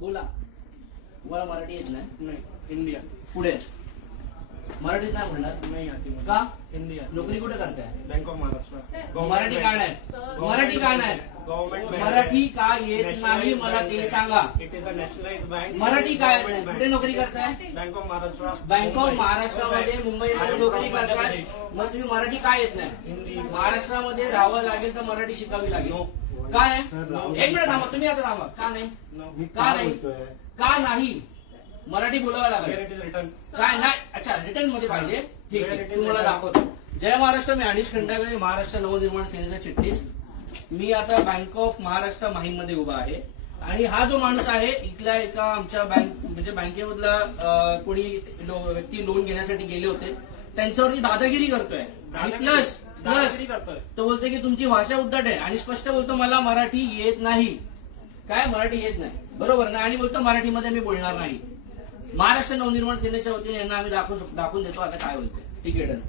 बोला. तुम्हाला मराठी येत नाही? नहीं हिंदी आती. पुढे मराठीत नाही म्हणणार नहीं आती मुझे. का? हिंदी आती. नोकरी कुठे करताय? Bank of Maharashtra. मराठी का नाही? मराठी का नाही? गव्हर्नमेंट मराठी का येत नाही मला ते सांगा. It is a nationalise bank. Marathi काय कुठे नोकरी करताय? Bank of Maharashtra. Bank of महाराष्ट्रामध्ये मुंबईमध्ये नोकरी करताय. मग तुम्ही मराठी काय येत नाही? हिंदी. महाराष्ट्रामध्ये राहावं लागेल तर मराठी शिकावी लागेल. नो. का नाही? एक मिनिट थांबा, तुम्ही आता थांबा. का नाही? नो. का नाही? का नाही? मराठी बोलावं वेयर लागेल. It is return. काय नाही? अच्छा, रिटर्न मध्ये पाहिजे. ठीक Where आहे, it is तुम्हाला written. दाखवतो. जय महाराष्ट्र. मी अनिश खंडागळे, महाराष्ट्र नवनिर्माण सेनेचा चिटणीस. मी आता बँक ऑफ महाराष्ट्र माहीममध्ये उभा आहे आणि हा जो माणूस आहे इथला एका आमच्या बँक म्हणजे बँकेमधला कोणी व्यक्ती लोन घेण्यासाठी गेले होते, त्यांच्यावरती दादागिरी करतोय. आणि प्लस दादागिरी करतोय. तो बोलतोय की तुमची भाषा उद्धट आहे आणि स्पष्ट बोलतो मला मराठी येत नाही. काय मराठी येत नाही? बरोबर ना? आणि बोलतो मराठीमध्ये मी बोलणार नाही. महाराष्ट्र नवनिर्माण सेनेच्या वतीने यांना आम्ही दाखवून देतो आता काय बोलतोय. ठीक आहे, डन.